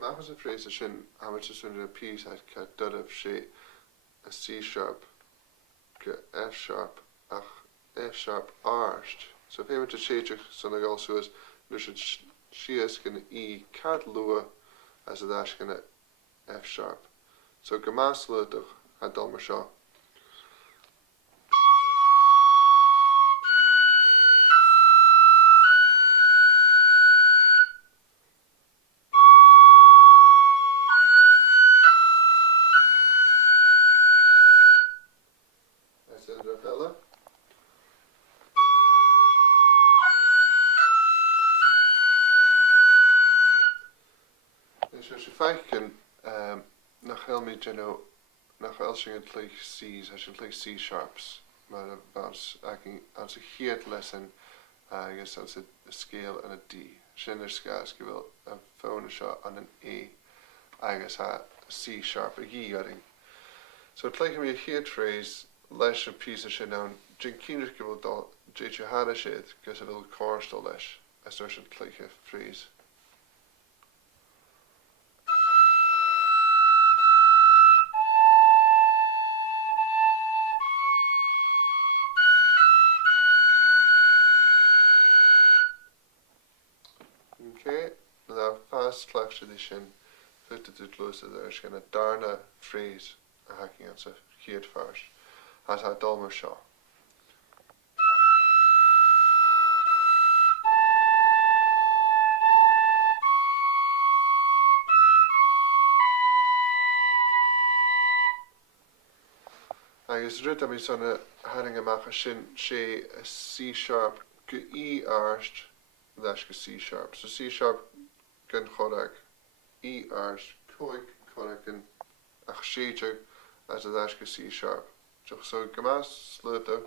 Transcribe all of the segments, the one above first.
Machas a phrase sin amateur under a piece at cat dud of she a C sharp go F sharp ach F sharp arst. So if we were to change something also is there should she is gonna E cat lua as a dash gonna F sharp. So gamas ludo had Dolmer Shaw. Nach helmi geno nach elsing het like C's I should like C sharps maar als a heat lesson I guess als a scale and a D sinner skas gewil a phone shot on an E I guess a C sharp a G adding so it's like me a heat phrase lesh a piece of shit down jin kinder gewil dal jju hada shit because a little chorus to lesh I started like a phrase. Okay, now fast flash edition fitted to close to there's gonna darna phrase a hacking answer here first as a Dolmer Shaw. I guess written me son a having a macha shin she a C sharp go E arst dash go C sharp. So C sharp gan chorak E arst koik korakin ach sheeter as a dash go C sharp. So gamas sluto.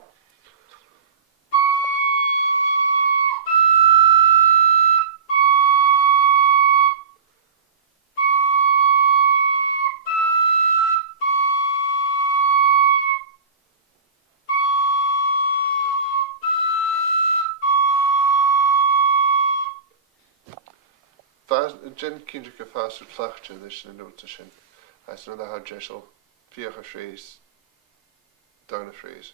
Jen kindrike faster plachtje this in notation. As another hard jessel, viacha phrase, down a phrase.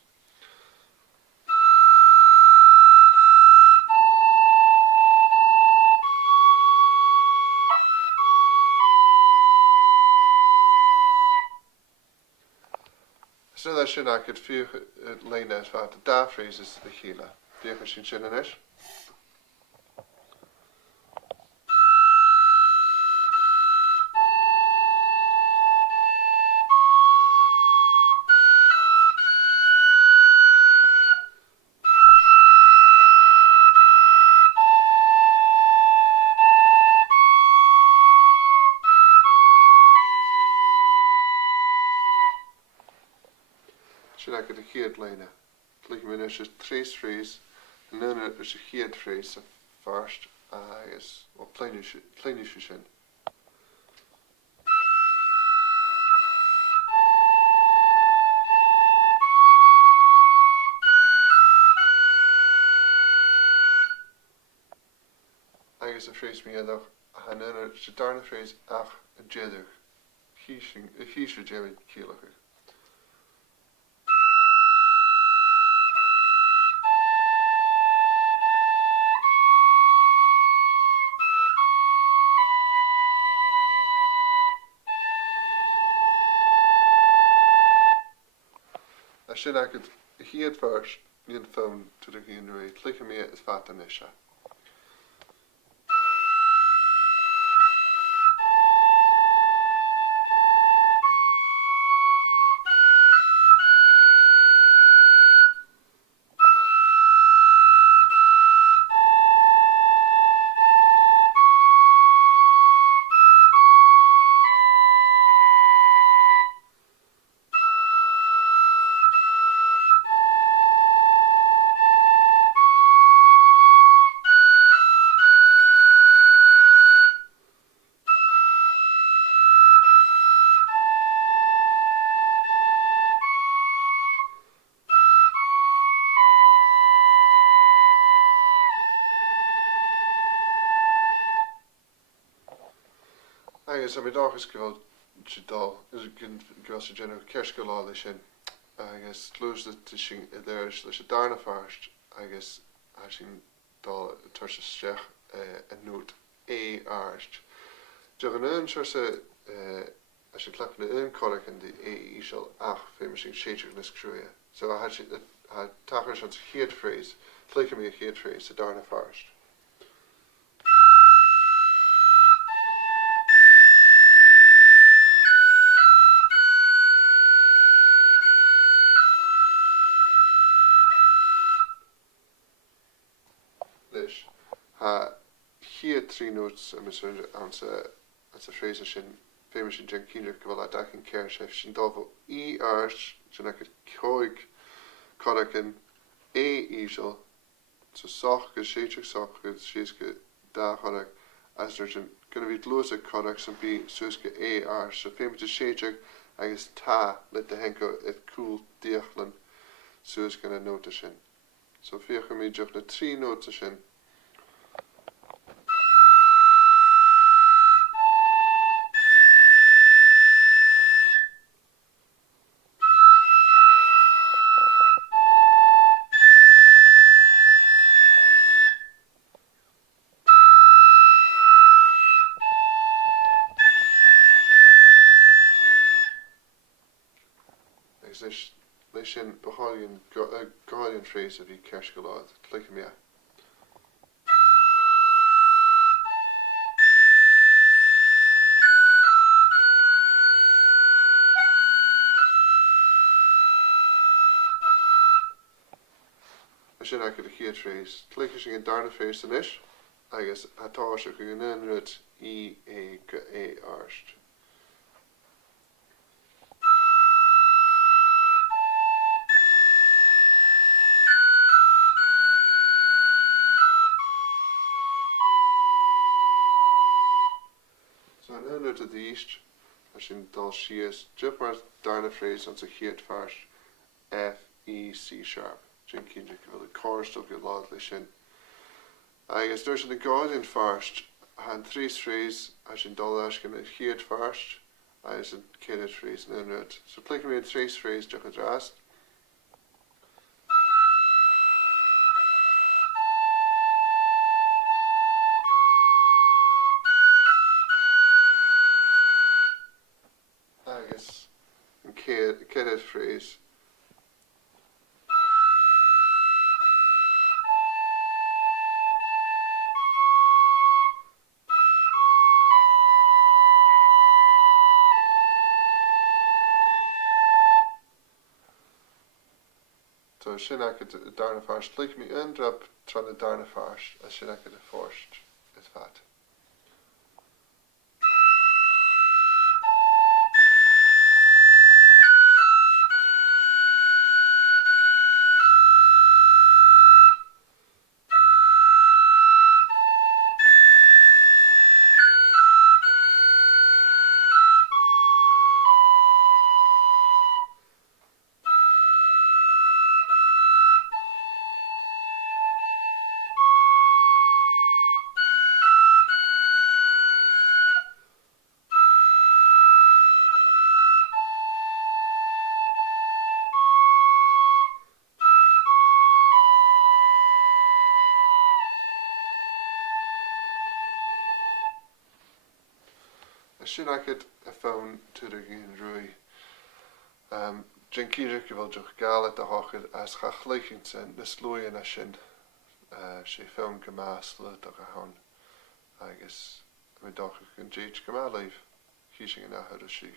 So that should I could feel line as far the da phrase is the hila. Viacha shin shin in it. Should I get a head line? Like when there's just trace phrase, and then there's a head phrase first. I guess well plain shin. I guess a phrase me either, and then there's a darn phrase ach a jeder. He should jemmy kiloker. I should I could hear first in phone to the greenery, click me at fat and isha. agus am dáchas go bhfuil dal go sé déanú ceisce lá lei sin agus clúiste sin i dtéir leis darna fearst agus sin dal tuirsteach a nút é áist. Deag an ón tuirse as je klappen de inkorrek in de isel ach famous shading this cruya. So I had tackers on heat phrase, like me a heat phrase, the darna first. Lish. Heat 3 notes and it's a phrase in famous in Jen Keener go a dakin care chef sin dovo ars sin ek koig kodakin a isel so soch ge sheichuk soch ge shiske da kodak as there's gonna be loads of kodaks and be suske a ars so famous sheichuk I guess ta let the henko it cool diachlan sus gonna note sin so fear me just the 3 notes sin. Leis sin gáilíonn phrase a bhí ceist go láid, clic mé. Sin ag a chéad phrase, clic sin an darna phrase in isis, agus atá se go an rud í é go é arst. So an unrut of the east, as in dal shees, just mar darna phrase on the heat first, F, E, C sharp. Jin Kendrick will the chorus of your lord lishin. I guess there's the Guardian first, and 3 phrase, as in dal ashkin a heat first, as in kid phrase an unrut. So click me in 3 phrase, just adjust. Agus an céad phrase. So sin ag a darna first, like me undrop trying to darna first, as sin ag a first is fat. Sin ag a phone to the gin rui. Jin Kendrick will just gal at the hocket as chachleiching sin, the sloy in a sin. She film gamas lut a hound. I guess my dog can jage gamal life. He's in a head of sheep.